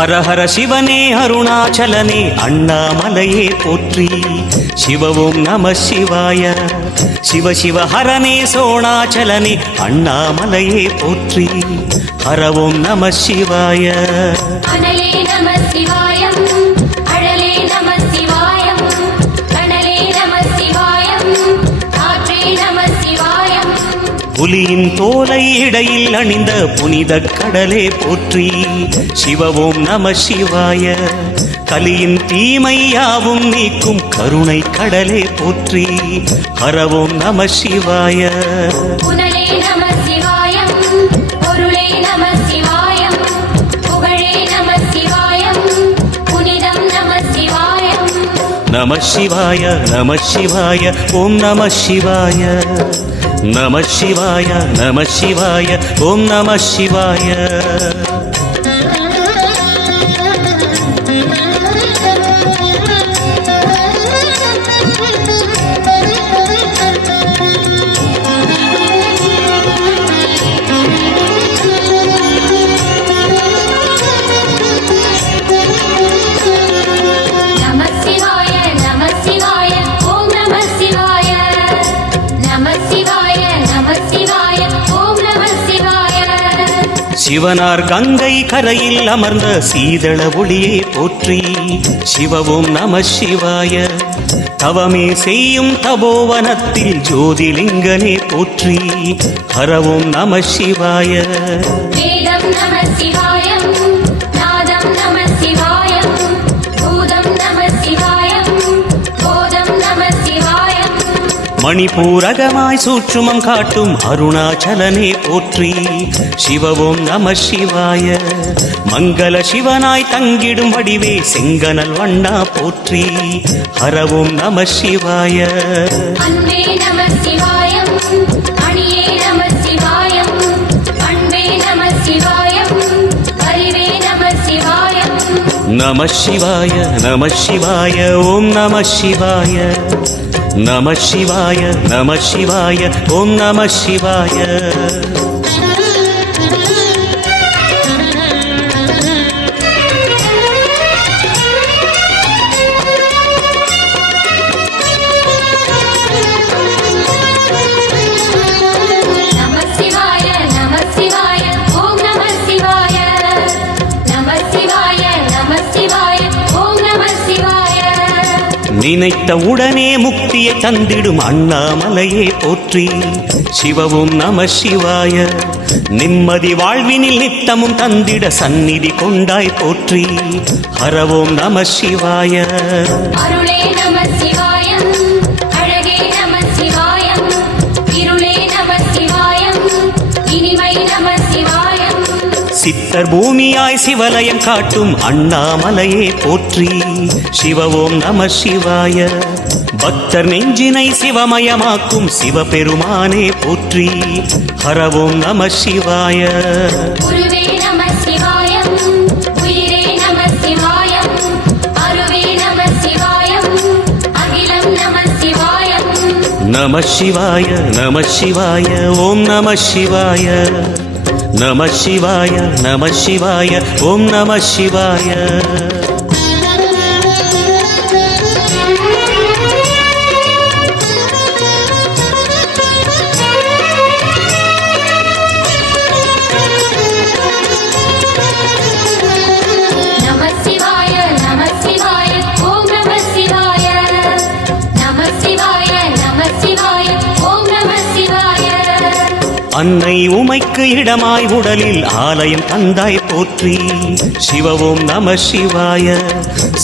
ஹர ஹர சிவனே அருணாச்சலனே அண்ணாமலையே போற்றி. சிவவும் நம சிவாய. சிவ சிவ ஹரனே சோணாச்சலனே அண்ணாமலையே போற்றி. ஹரவும் நம சிவாய. அனலே நம சிவாயம், அழலே நம சிவாயம், கனலே நம சிவாயம், காற்றே நம சிவாயம். புலியின் தோலை இடையில் அணிந்த புனித கடலே போற்றி. சிவவும் நம சிவாய. கலியின் தீமையாவும் நீக்கும் கருணை கடலே போற்றி. ஹரவும் நம சிவாய. புனலே நம சிவாயம், பொருளே நம சிவாயம், புகழே நம சிவாயம், புனிதம் நம சிவாயம். நம சிவாய நம சிவாய ஓம் நம சிவாய. நம சிவாய நம சிவாய ஓம் நம சிவாய. சிவனார் கங்கை கரையில் அமர்ந்த சீதள ஒளியே போற்றி. சிவவும் நம சிவாய. தவமே செய்யும் தபோவனத்தில் ஜோதிலிங்கனே போற்றி. ஹரவும் நம சிவாய. வேதம் நம சிவாயம், நாதம் நம சிவாயம், பூதம் நம சிவாயம், போதம் நம சிவாயம். மணிபூரகமாய் சூட்சுமம் காட்டும் அருணாச்சலனே போற்றி. சிவவும் நம சிவாய. மங்கள சிவனாய் தங்கிடும் வடிவே செங்கனல் வண்ணா போற்றி. ஹரவும் நம சிவாய. அன்பே நம சிவாயம், அணியே நம சிவாயம், அன்பே நம சிவாயம், அறிவே நம சிவாயம். நம சிவாய நம சிவாய ஓம் நம சிவாய. நம சிவாய நம சிவாய ஓம் நம சிவாய. நினைத்த உடனே முக்தியை தந்திடும் அண்ணாமலையே போற்றி. சிவவும் நம சிவாய. நிம்மதி வாழ்வினில் நித்தமும் தந்திட சந்நிதி கொண்டாய் போற்றி. ஹரவோம் நம சிவாய. அருளே நம சிவாயம், அழகே நம சிவாயம், இருளே நம சிவாயம், இனிமை நம சிவாயம். சித்தர் பூமியாய் சிவலயம் காட்டும் அண்ணாமலையே போற்றி. சிவவோம் நம சிவாய. பக்தர் நெஞ்சினை சிவமயமாக்கும் சிவபெருமானே போற்றி. ஹரவோம் நம சிவாய. குருவே நம சிவாயம், உயிரே நம சிவாயம், அருவே நம சிவாயம், அகிலம் நம சிவாயம். நம சிவாய நம சிவாய ஓம் நம சிவாய. நம சிவாய நம சிவாய ஓம் நம சிவாய. அன்னை உமைக்கு இடமாய் உடலில் ஆலயம் தந்தாய் போற்றி. சிவவோம் நம சிவாய.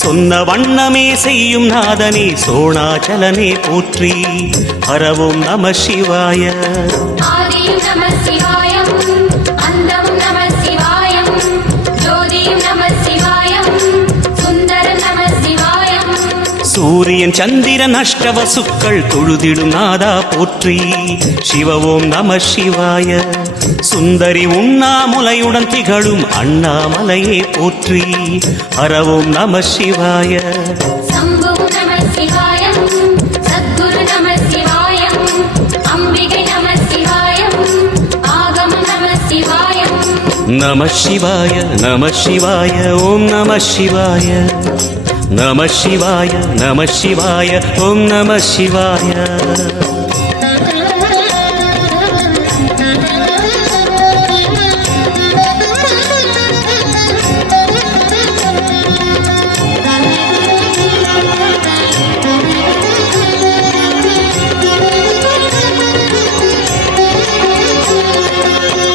சொன்ன வண்ணமே செய்யும் நாதனே சோணாச்சலனே போற்றி. ஹரவோம் நம சிவாய. ஆதியும் நம சிவாயம், அந்தம் நம சிவாயம், ஜோதியும் நம சிவாயம், சுந்தரம் நம சிவாயம். சூரியன் சந்திரன் அஷ்டவசுக்கள் தொழுதிடும் நாதா போற்றி. சிவவோம் நம சிவாய. சுந்தரி உண்ணாமுலையுடன் திகழும் அண்ணாமலையே போற்றி. ஹரவோம் நம சிவாய. சம்பு நம சிவாயம், சத்குரு நம சிவாயம், அம்பிகை நம சிவாயம், ஆகம் நம சிவாயம். நம சிவாய நம சிவாய ஓம் நம சிவாய நம சிவாய நம சிவாய ஓம் நம சிவாய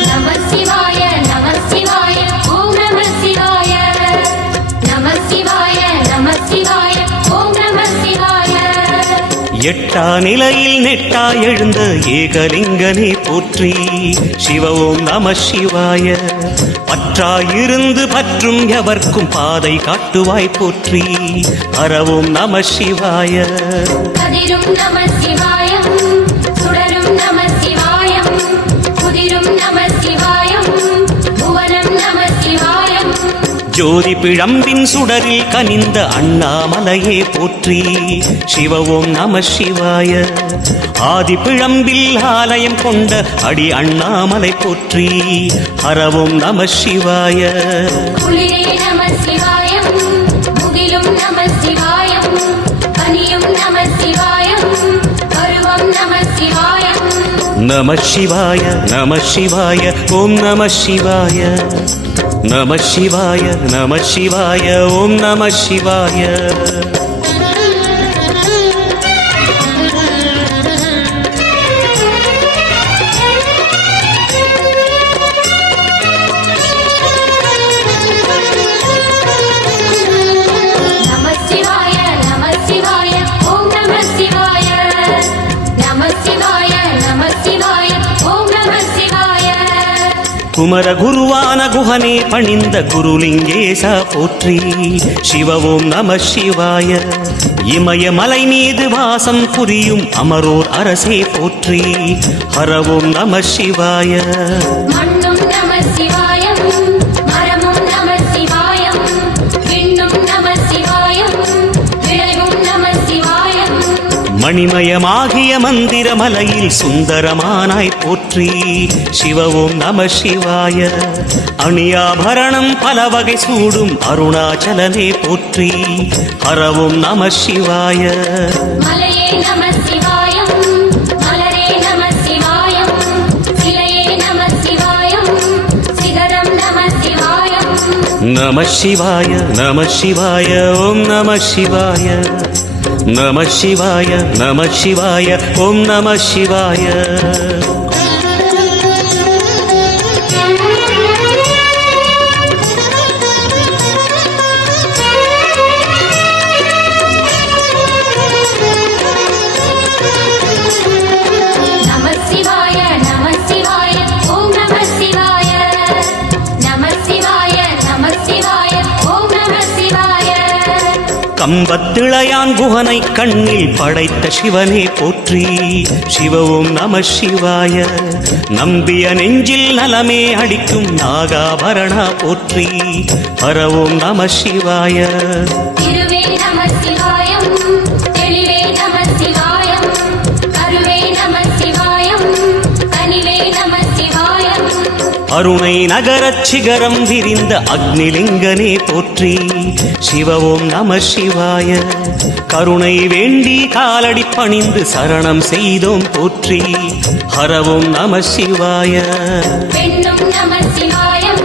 நம சிவாய நம சிவாய ஓம் நம சிவாய நம சிவாய நம சிவாய ஓம் நம சிவாய எட்டா நிலையில் நெட்டா எழுந்த ஏகலிங்கனே போற்றி சிவ ஓம் நம சிவாய பற்றாயிருந்து பற்றும் எவர்க்கும் பாதை காட்டுவாய் போற்றி ஹரவோம் நம சிவாய கதிரும் நம சிவாயம் சுடரும் நம சிவாயம் குதிரும் நம சிவாயம் புவனம் நம சிவாயம் ஜோதி பிழம்பின் சுடரில் கனிந்த அண்ணாமலையே போற்றி சிவ ஓம் நம சிவாய ஆதி பிழம்பில் ஆலயம் கொண்ட அடி அண்ணாமலை போற்றி ஹரவோம் நம சிவாய குளிரே நம சிவாயம் முகிலும் நம சிவாயம் பனியும் நம சிவாயம் பருவம் நம சிவாயம் நம சிவாய நம சிவாய ஓம் நம சிவாய நம சிவாய நம சிவாய ஓம் நம சிவாய நம சிவாய நம சிவாய ஓம் நம சிவாய நம சிவாய நம சிவாய ஓம் நம சிவாய குமர குருவான குஹனே பணிந்த குருலிங்கேசா போற்றி சிவ ஓம் நம சிவாய இமயமலை மீது வாசம் புரியும் அமரோர் அரசே போற்றி ஹரவோம் நம சிவாய மண்ணும் நம சிவாயம் மரமும் நம சிவாயம் விண்ணும் நம சிவாயம் விளைவும் நம சிவாயம் மணிமயமாகிய மந்திரமலையில் சுந்தரமானாய் போற்றி சிவ ஓம் நம சிவாய அணியாபரணம் பல வகை சூடும் அருணாச்சலனே போற்றி ஹரவோம் நம சிவாய மலையே நம சிவாயம் மலரே நம சிவாயம் சிலையே நம சிவாயம் சிகரம் நம சிவாயம் நம சிவாய நம சிவாய ஓம் நம சிவாய நம சிவாய நம சிவாய ஓம் நம சிவாய நம சிவாய நம சிவாய ஓம் நம சிவாய நம சிவாய நம சிவாய ஓம் நம சிவாய கம்பத்திளையான் குஹனை கண்ணில் படைத்த சிவனே போற்றி சிவ ஓம் நம சிவாய நம்பிய நெஞ்சில் நலமே அளிக்கும் நாகாபரணா போற்றி ஹரவோம் நம சிவாய திருவே நம சிவாயம் தெளிவே நம சிவாயம் கருவே நம சிவாயம் கனிவே நம சிவாயம் அருணை நகரச் சிகரம் விரிந்த அக்னிலிங்கனே போற்றி சிவ ஓம் நம சிவாய கருணை வேண்டி காலடி பணிந்து சரணம் செய்தோம் போற்றி ஹரவோம் நம சிவாய பெண்ணும் நம சிவாயம்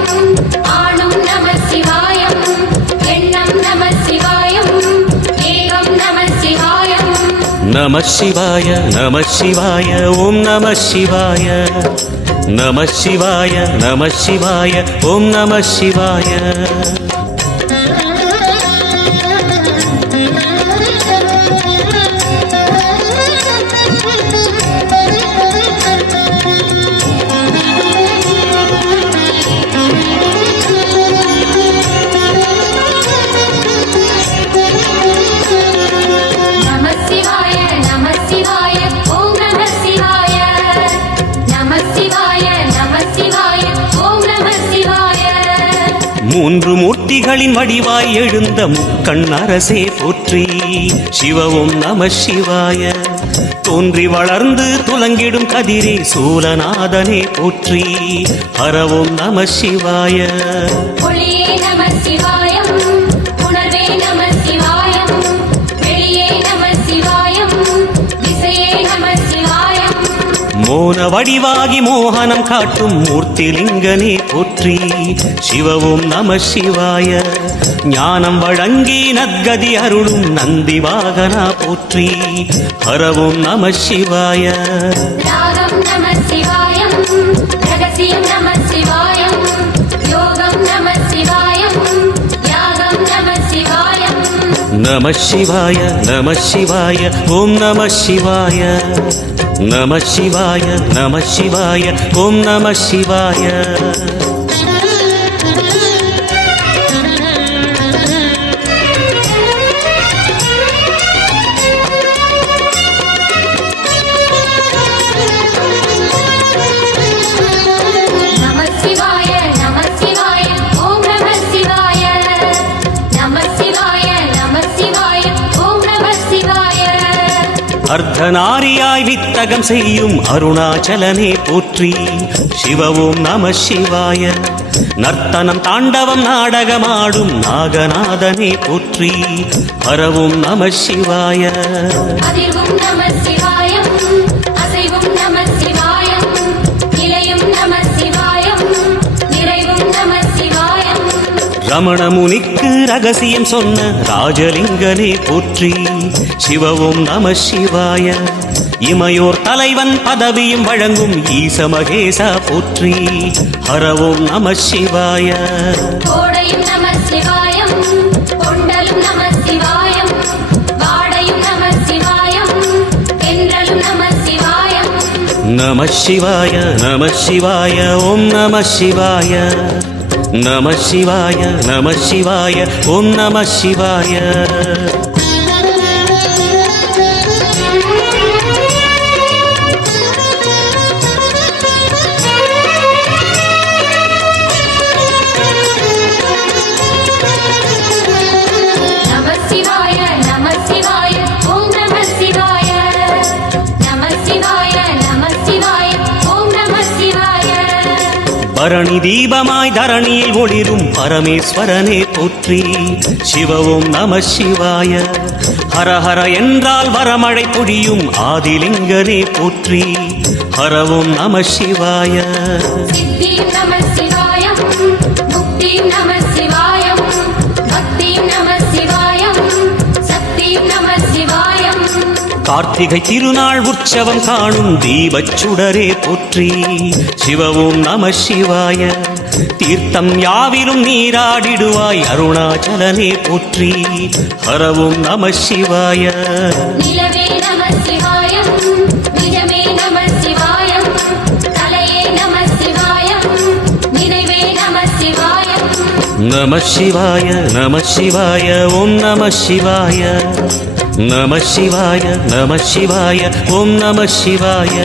ஆணும் நம சிவாயம் எண்ணம் நம சிவாயம் ஏகம் நம சிவாயம் நம சிவாய நம சிவாய ஓம் நம சிவாய நம சிவாய நம சிவாய ஓம் நம சிவாய நம சிவாய நம சிவாய ஓம் நம சிவாய நம சிவாய நம சிவாய ஓம் நம சிவாய மூன்று மூர்த்திகளின் வடிவாய் எழுந்த முக்கண் அரசே போற்றி. சிவவும் நம சிவாய. தோன்றி வளர்ந்து துலங்கிடும் கதிரே சூலநாதனே போற்றி. ஹரவும் நம சிவாய. ஒளியே நம சிவாயம், உணர்வே நம சிவாயம், வெளியே நம சிவாயம், திசையே நம சிவாயம். மோன வடிவாகி மோகனம் காட்டும் மூர்த்திலிங்கனே போற்றி. சிவவும் நம சிவாய. ஞானம் வழங்கி நற்கதி அருளும் நந்தி வாகனா போற்றி. ஹரவும் நம சிவாய. ராகம் நம சிவாயம், ரகசியம் நம சிவாயம், யோகம் நம சிவாயம், யாகம் நம சிவாயம். நம சிவாய நம சிவாய ஓம் நம சிவாய. நம சிவாய நம சிவாய ஓம் நம சிவாய. நம சிவாய நம சிவாய ஓம் நம சிவாய. நம சிவாய நம சிவாய ஓம் நம சிவாய. அர்த்தநாரியாய் வித்தகம் செய்யும் அருணாச்சலனே போற்றி. சிவவும் நம சிவாய. நர்த்தனம் தாண்டவம் நாடகமாடும் நாகநாதனே போற்றி. ஹரவும் நம சிவாய. அதிர்வும் நம சிவாயம், அசைவும் நம சிவாயம், நிலையும் நம சிவாயம், நிறைவும் நம சிவாயம். ரமண முனிக்கு ரகசியம் சொன்ன ராஜலிங்கனே போற்றி. சிவவும் நம சிவாய. இமையோர் தலைவன் பதவியும் வழங்கும் ஈச மகேசா போற்றி. ஹரவும் நம சிவாய. கோடையும் நம சிவாயம், கொண்டலும் நம சிவாயம், வாடையும் நம சிவாயம், தென்றலும் நம சிவாயம். நம சிவாய நம சிவாய ஓம் நம சிவாய. நம சிவாய நம சிவாய ஓம் நம சிவாய. நம சிவாய நம சிவாய ஓம் நம சிவாய. நம சிவாய நம சிவாய ஓம் நம சிவாய. பரணி தீபமாய் தரணியில் ஒளிரும் பரமேஸ்வரனே போற்றி. சிவவும் நம சிவாய. ஹரஹர என்றால் வரமழை பொழியும் ஆதிலிங்கனே போற்றி. ஹரவும் நம சிவாய. சித்தியும் நம சிவாயம், முக்தியும் நம சிவாயம், பக்தியும் நம சிவாயம், சக்தியும் நம சிவாயம். கார்த்திகை திருநாள் உற்சவம் காணும் தீபச்சுடரே போற்றி. சிவவும் நம சிவாய. தீர்த்தம் யாவிலும் நீராடிடுவாய் அருணாச்சலனே போற்றி. ஹரவும் நம சிவாய. நிலவே நம சிவாயம், நிஜமே நம சிவாயம், தலையே நம சிவாயம், நினைவே நம சிவாயம். நம சிவாய நம சிவாய ஓம் நம சிவாய. நம சிவாய நம சிவாய ஓம் நம சிவாய.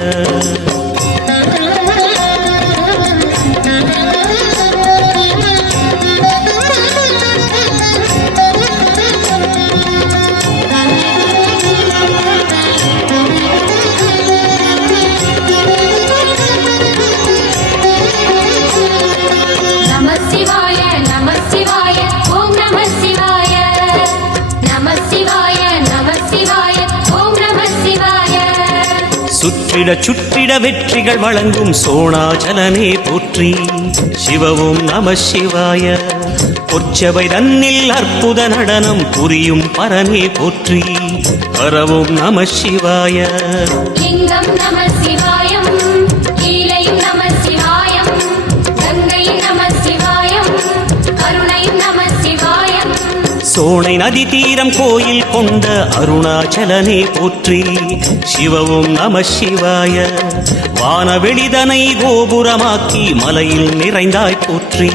நம சிவாய நம சிவாய ஓம் நம சிவாய. நம சிவாய நம சிவாய ஓம் நம சிவாய. சுற்றிட சுற்றிட வெற்றிகள் வழங்கும் சோணாச்சலனே போற்றி. சிவவும் நம சிவாய. பொற்சபை தன்னில் அற்புத நடனம் புரியும் பரனே போற்றி. ஹரவும் நம சிவாய. லிங்கம் நம சிவாயம், கீழையும் நம சிவாயம், கங்கையும் நம சிவாயம், கருணையும் நம சிவாயம். சோனை நதி தீரம் கோயில் கொண்ட அருணாச்சலனே போற்றி. சிவவும் நம சிவாய. வானவெளிதனை கோபுரமாக்கி மலையில் நிறைந்தாய் போற்றி.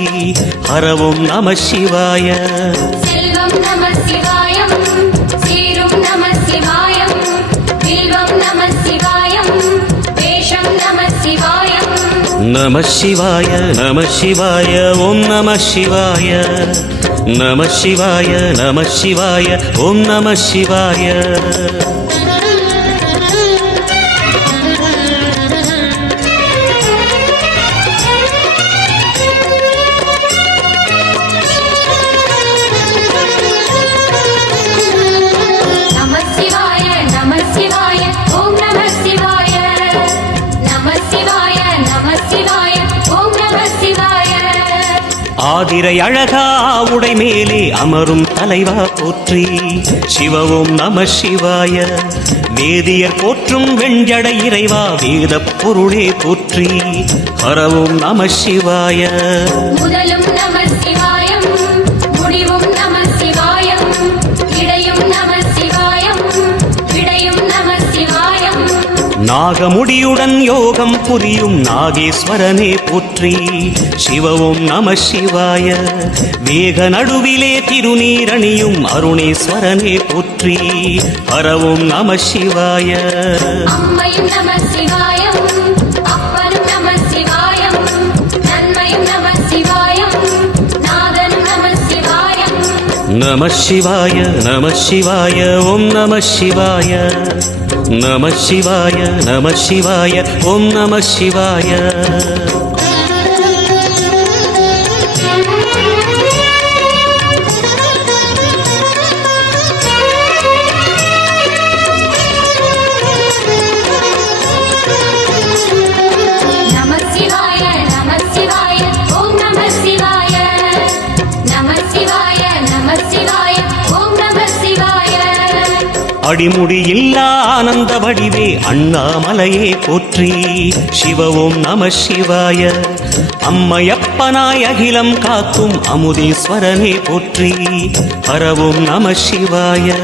ஹரவும் நம சிவாய. செல்வம் நம சிவாயம், சீரும் நம சிவாயம், வில்வம் நம சிவாயம், வேஷம் நம சிவாயம். நம சிவாய நம சிவாய ஓம் நம சிவாய நம சிவாய நம சிவாய ஓம் நம சிவாய நம சிவாய நம சிவாய ஓம் நம சிவாய நம சிவாய நம சிவாய ஓம் நம சிவாய ஆதிரை அழகா உடை மேலே அமரும் தலைவா போற்றி சிவவும் நம சிவாய வேதியர் போற்றும் வெண்ஜடை இறைவா வேத பொருளே போற்றி ஹரவும் நம சிவாய முதலும் நம சிவாயம் முடிவும் நம சிவாயம் இடையும் நம சிவாயம் விடையும் நம சிவாயம் நாகமுடியுடன் யோகம் புரியும் நாகேஸ்வரனே போற்றி சிவவும் நம சிவாய வேக நடுவிலே திருநீரணியும் அருணேஸ்வரனே போற்றி ஹரவும் நம சிவாய அம்மையும் நம சிவாயம் அப்பனும் நம சிவாயம் நன்மையும் நம சிவாயம் நாதனும் நம சிவாயம் நம சிவாய நம சிவாய ஓம் நம சிவாய நம சிவாய நம சிவாய ஓம் நம சிவாய நம சிவாய நம சிவாய ஓம் நம சிவாய நம சிவாய நம சிவாய ஓம் நம சிவாய அடிமுடி இல்லா ஆனந்த வடிவே அண்ணாமலையே போற்றி சிவவும் நம சிவாய அம்மையப்பனாய் அகிலம் காக்கும் அமுதேஸ்வரனே போற்றி ஹரவும் நம சிவாய